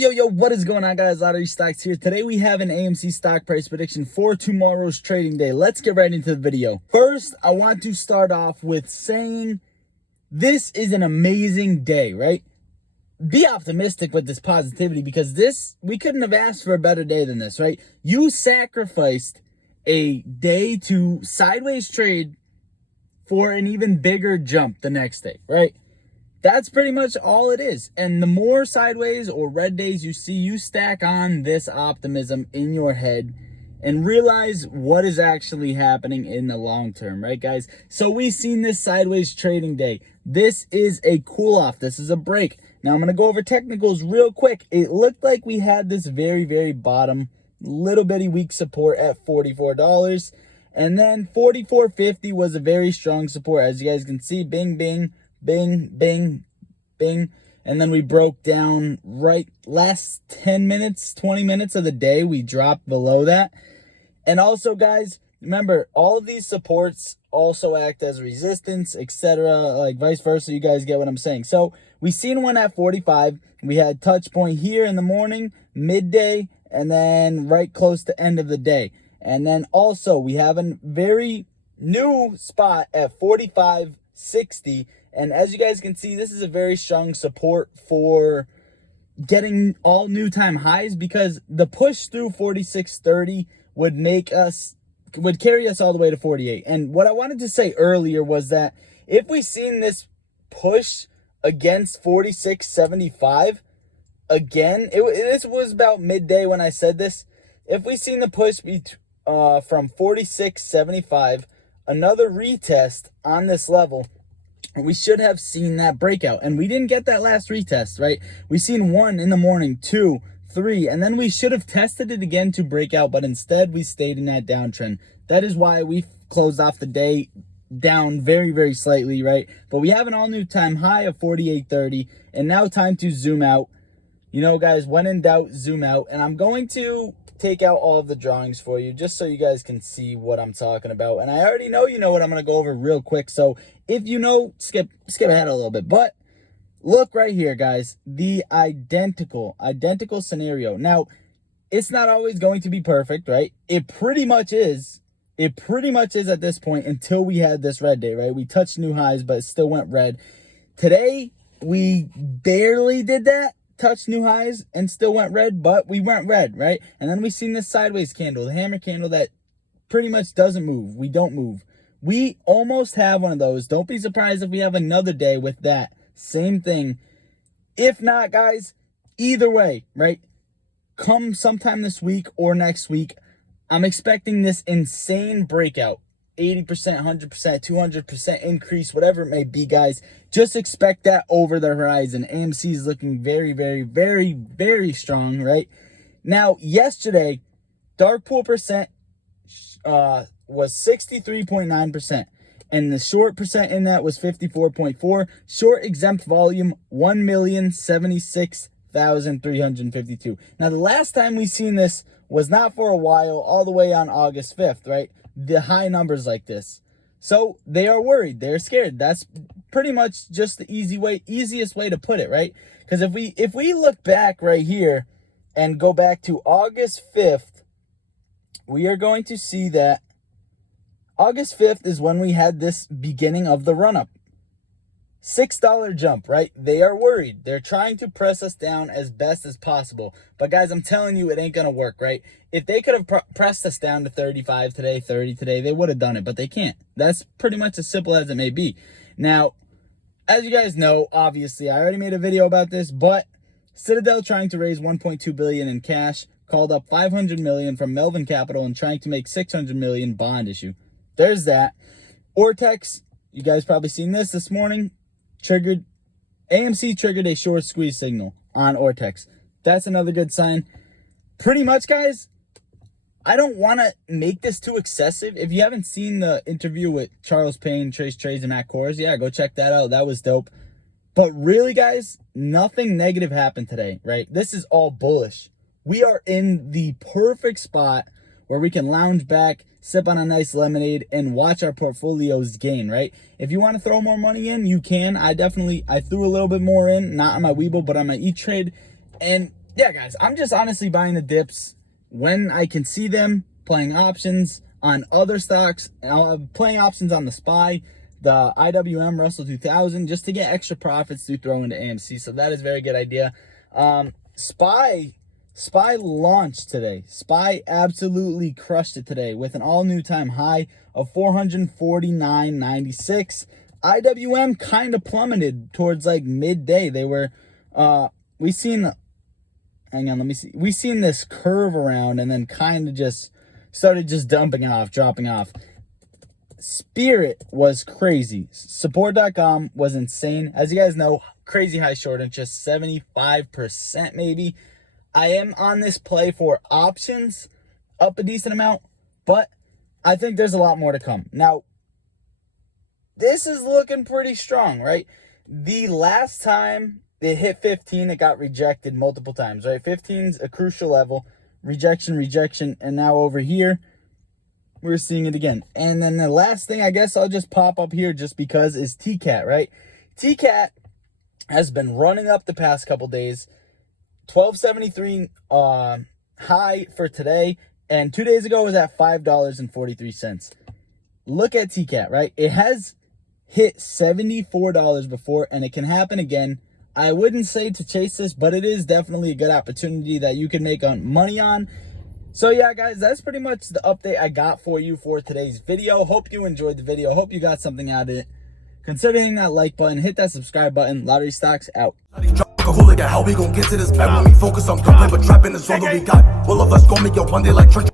Yo, what is going on, guys? Lottery Stocks here. Today we have an AMC stock price prediction for tomorrow's trading day. Let's get right into the video. First, I want to start off with saying this is an amazing day, right? Be optimistic with this positivity because we couldn't have asked for a better day than this, right? You sacrificed a day to sideways trade for an even bigger jump the next day, right? That's pretty much all it is. And the more sideways or red days you see, you stack on this optimism in your head and realize what is actually happening in the long term, right, guys? So we've seen this sideways trading day. This is a cool off. This is a break. Now I'm going to go over technicals real quick. It looked like we had this very bottom, little bitty weak support at $44. And then $44.50 was a very strong support. As you guys can see, bing, bing, bing, and then we broke down right last 10 minutes, 20 minutes of the day. We dropped below that. And also, guys, remember, all of these supports also act as resistance, etc., like vice versa. You guys get what I'm saying. So we seen one at 45. We had touch point here in the morning, midday, and then right close to end of the day. And then also we have a very new spot at 45.60. And as you guys can see, this is a very strong support for getting all new time highs because the push through 46.30 would carry us all the way to 48. And what I wanted to say earlier was that if we seen this push against 46.75 again, this was about midday when I said this. If we seen the push from 46.75, another retest on this level, we should have seen that breakout. And we didn't get that last retest, right? We seen 1 in the morning, 2, 3, and then we should have tested it again to break out, but instead we stayed in that downtrend. That is why we closed off the day down very slightly, right? But we have an all new time high of 48.30, and now time to zoom out. You know, guys, when in doubt, zoom out. And I'm going to take out all of the drawings for you just so you guys can see what I'm talking about. And I already know you know what I'm going to go over real quick. So if you know, skip ahead a little bit. But look right here, guys, the identical scenario. Now, it's not always going to be perfect, right? It pretty much is. It pretty much is at this point until we had this red day, right? We touched new highs, but it still went red. Today, we barely did that. Touched new highs and still went red, but we went red, right? And then we seen this sideways candle, the hammer candle that pretty much doesn't move. We don't move. We almost have one of those. Don't be surprised if we have another day with that same thing. If not, guys, either way, right? Come sometime this week or next week, I'm expecting this insane breakout. 80%, 100%, 200% increase, whatever it may be, guys. Just expect that over the horizon. AMC is looking very strong, right? Now, yesterday, dark pool percent was 63.9%. And the short percent in that was 54.4. Short exempt volume, 1,076,352. Now, the last time we seen this was not for a while, all the way on August 5th, right? The high numbers like this. So they are worried. They're scared. That's pretty much just the easiest way to put it, right? Because if we look back right here and go back to August 5th, we are going to see that August 5th is when we had this beginning of the run-up. $6 jump, right? They are worried. They're trying to press us down as best as possible. But guys, I'm telling you, it ain't going to work, right? If they could have pressed us down to 35 today, 30 today, they would have done it, but they can't. That's pretty much as simple as it may be. Now, as you guys know, obviously, I already made a video about this, but Citadel trying to raise $1.2 billion in cash, called up $500 million from Melvin Capital and trying to make $600 million bond issue. There's that. Ortex, you guys probably seen this morning. AMC triggered a short squeeze signal on Ortex. That's another good sign. Pretty much, guys, I don't want to make this too excessive. If you haven't seen the interview with Charles Payne, Trace Trades, and Matt Kors, yeah, go check that out. That was dope. But really, guys, nothing negative happened today, right? This is all bullish. We are in the perfect spot where we can lounge back, sip on a nice lemonade, and watch our portfolios gain, right? If you want to throw more money in, you can. I threw a little bit more in, not on my Webull, but on my E-Trade. And yeah, guys, I'm just honestly buying the dips when I can see them, playing options on other stocks, playing options on the SPY, the IWM Russell 2000, just to get extra profits to throw into AMC. So that is a very good idea. SPY launched today. SPY absolutely crushed it today with an all-new time high of 449.96. IWM kind of plummeted towards like midday. They were, we seen this curve around and then kind of just started just dropping off. Spirit was crazy. Support.com was insane. As you guys know, crazy high short interest, 75% maybe. I am on this play for options, up a decent amount, but I think there's a lot more to come. Now, this is looking pretty strong, right? The last time it hit 15, it got rejected multiple times, right? 15's a crucial level. Rejection, and now over here, we're seeing it again. And then the last thing I guess I'll just pop up here just because is TCAT, right? TCAT has been running up the past couple days. 1273 high for today, and 2 days ago was at $5.43. Look at TCAT, right? It has hit $74 before, and it can happen again. I wouldn't say to chase this, but it is definitely a good opportunity that you can make money on. So yeah, guys, that's pretty much the update I got for you for today's video. Hope you enjoyed the video. Hope you got something out of it. Consider hitting that like button, hit that subscribe button. Lottery Stocks out. How we gon' get to this bag when we focus on gunplay, but trapping is all that we got. All of us gon' make your one day like church.